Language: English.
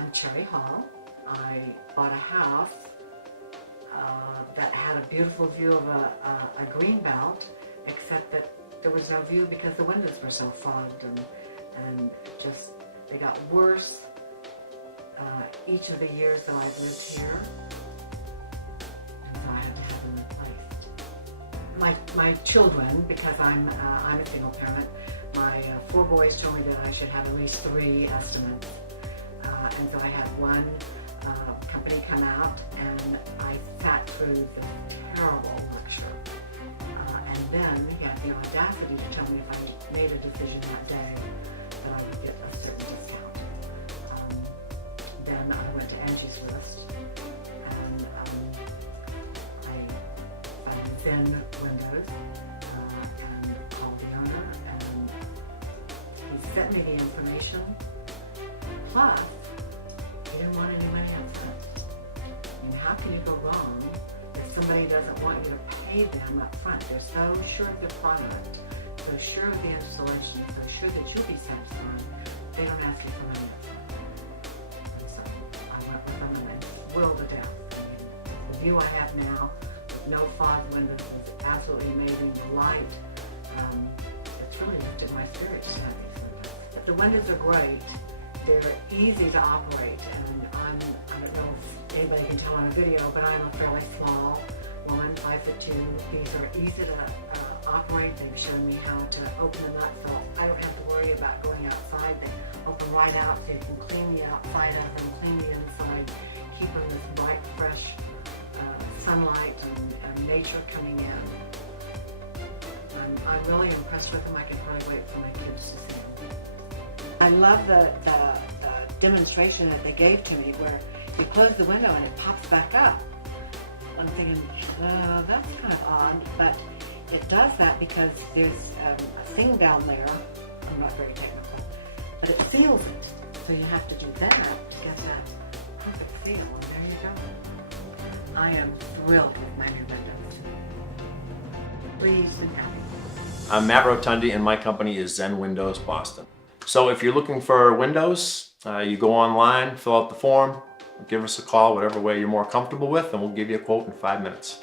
I'm Cherry Hall. I bought a house that had a beautiful view of a green belt, except that there was no view because the windows were so fogged and just they got worse each of the years that I've lived here, and so I had to have them replaced. My children, because I'm a single parent, my 4 boys told me that I should have at least 3 estimates, and so I had one company come out, and I sat through the terrible lecture, and then he had the audacity to tell me if I made a decision that day that I would get a certain discount. Then I went to Angie's List, and I found Zen Windows, and called the owner, and he sent me the information, plus he didn't want any money up front. I mean, how can you go wrong if somebody doesn't want you to pay them up front? They're so sure of the product, so sure of the installation, so sure that you'll be satisfied, they don't ask you for money up front. And so I went with them and I thrilled to death. I mean, the view I have now with no fog windows is absolutely amazing. The light, it's really lifted my spirits to have these windows. But the windows are great. They're easy to operate, and I don't know if anybody can tell on a video, but I'm a fairly small woman, 5'2". These are easy to operate. They've shown me how to open them up, so I don't have to worry about going outside. They open right out, so you can clean the outside up and clean the inside, keeping this bright, fresh sunlight and nature coming in. I'm really impressed with them. I can hardly wait for my kids to see them. I love the demonstration that they gave to me where you close the window and it pops back up. I'm thinking, that's kind of odd, but it does that because there's a thing down there, I'm not very technical, but it seals it. So you have to do that to get that perfect seal, and there you go. I am thrilled with my new windows. Please and happy. I'm Matt Rotondi, and my company is Zen Windows Boston. So if you're looking for windows, you go online, fill out the form, give us a call, whatever way you're more comfortable with, and we'll give you a quote in 5 minutes.